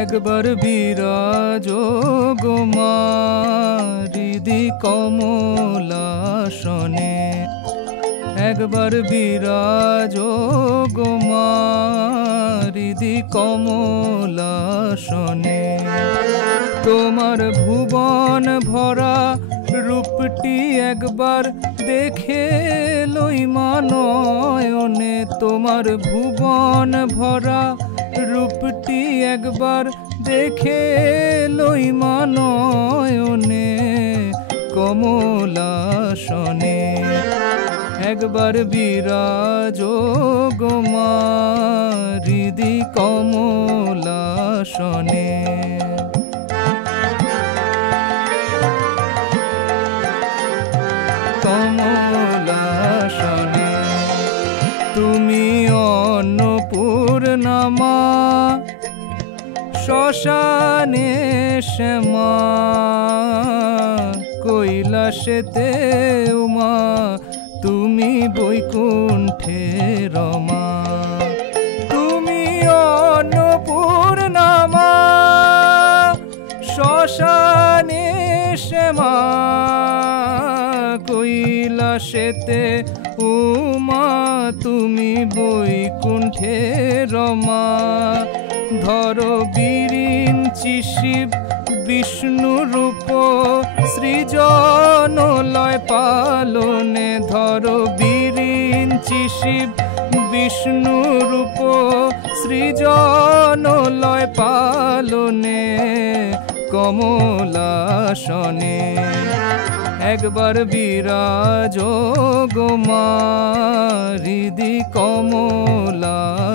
একবার বিরাজ গো মা হৃদি কমলাসনে, একবার বিরাজ গো মা হৃদি কমলাসনে। তোমার ভুবন ভরা রূপটি একবার দেখে লই মা নয়নে, তোমার ভুবন ভরা রূপটি একবার দেখে লই মা নয়নে কমলাসনে। একবার বিরাজ গো মা হৃদি কমলাসনে। কমলাসনে তুমি অন্নপূর্ণা মা, শ্মশানে শ্যামা, কৈলাসেতে উমা, তুমি বৈকুণ্ঠে রমা। তুমি অন্নপূর্ণা মা, শ্মশানে শ্যামা, কৈলাসেতে উমা, তুমি বৈকুণ্ঠে রমা। ধরো বিরিঞ্চি শিব বিষ্ণু রূপ সৃজন লয় পালনে, ধরো বিরিঞ্চি শিব বিষ্ণু রূপ সৃজন লয় পালনে কমলাসনে। একবার বিরাজ গো মা হৃদি কমলাসনে।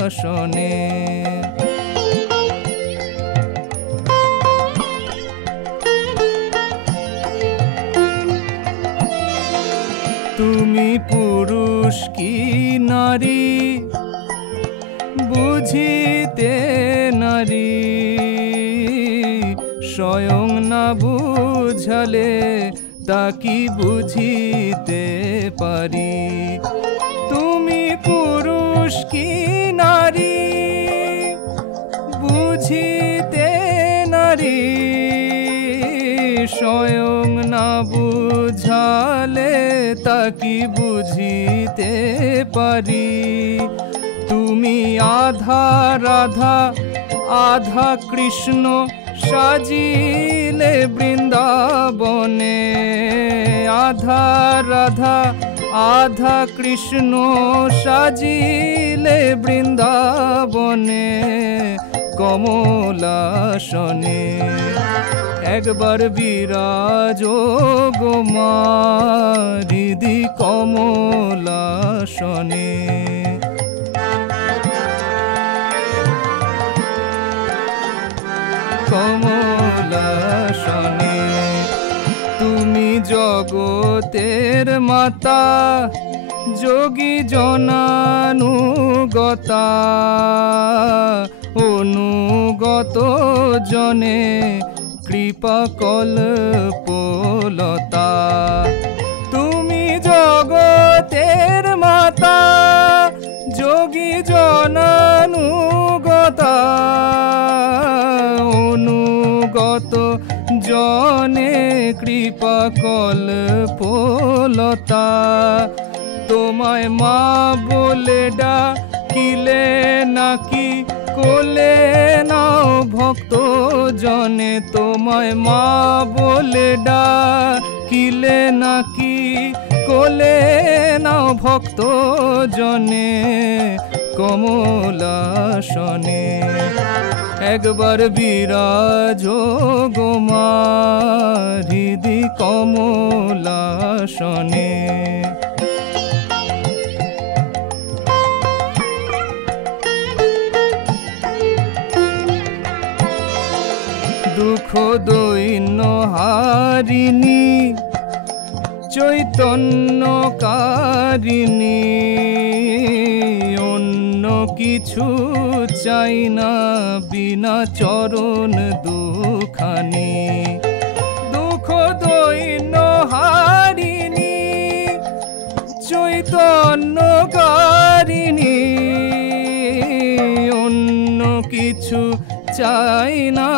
তুমি পুরুষ কি নারী বুঝিতে নারী, স্বয়ং না বুঝালে তা কি বুঝিতে পারি। তুমি পুরুষ কি নারী বুঝিতে নারী, স্বয়ং না বুঝালে তা কি বুঝিতে পারি। তুমি আধা রাধা আধা কৃষ্ণ সাজিলে বৃন্দাবনে, আধা রাধা আধা কৃষ্ণ সাজিলে বৃন্দাবনে কমলাসনে। একবার বিরাজ গো মা হৃদি কমলাসনে। কমলাসনে তুমি জগতের মাতা, যোগী জনানুগতা, অনুগত জনে কৃপা কল্পলতা। তুমি জগতের মাতা, যোগী জনানুগতা, অনুগত জনে কৃপা কল্পলতা। তোমায় মা বলে ডাকিলে নাকি কোলে নাও ভক্ত জনে, তোমায় মা বলে ডাকিলে নাকি কোলে নাও ভক্ত জনে কমলাসনে। একবার বিরাজ গো মা হৃদি কমলাসনে। দুঃখ দৈন্য হারিণী চৈতন্যকারিণী, অন্য কিছু চাই না বিনা চরণ দুখানি। দুঃখ দৈন্য হারিণী চৈতন্যকারিণী, অন্য কিছু চাই না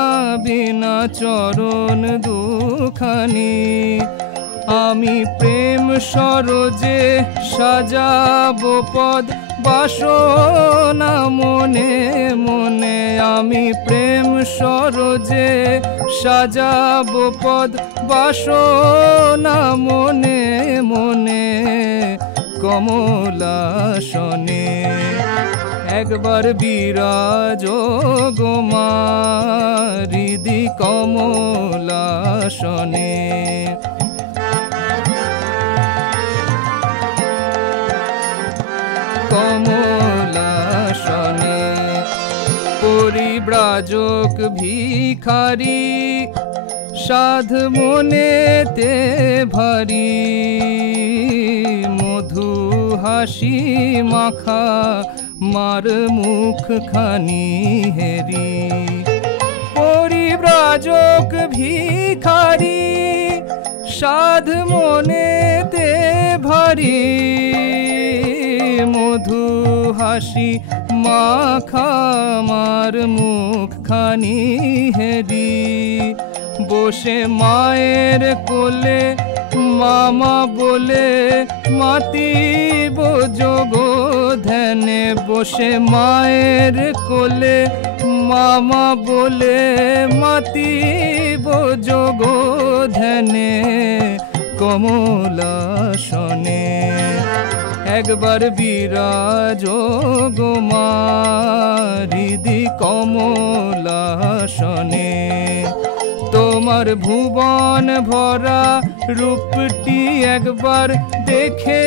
বিনা চরণ দুখানি। আমি প্রেম সরোজে সাজাবো পদ বাসনা মনে মনে। আমি প্রেম সরোজে সাজাবো পদ বাসনা মনে মনে। কমলাসনে একবার বিরাজ গো মা হৃদি কমলাসনে। কমলাসনে পরিব্রাজক ভিখারি সাধ মনেতে ভারী। মধু হাসি মাখা মার মুখ খানি হেরি। পরিব্রাজক ভিখারি সাধ মনেতে ভারী। মধু হাসি মাখা মার মুখ খানি হেরি। বসে মায়ের কোলে মামা বলে মাতিব যোগ ধ্যানে। বসে মায়ের কোলে মামা বলে মাতিব যোগ ধ্যানে। কমলাসনে একবার বিরাজ গো মা হৃদি কমলাসনে। তোমার ভুবন ভরা রূপটি একবার দেখে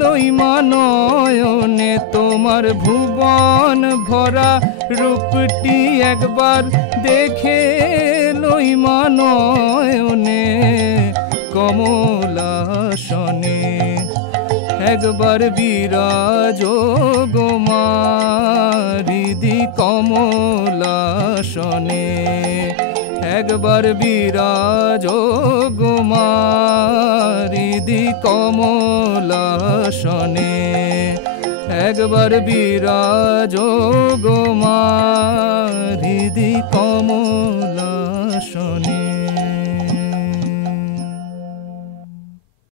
লই মা নয়নে। তোমার ভুবন ভরা রূপটি একবার দেখে লই মা নয়নে। কমলাসনে একবার বিরাজ গো মা হৃদি কমলাসনে। একবার বিরাজ গো মা হৃদি কমলাসনে। একবার বিরাজ গো মা হৃদি কমলাসনে।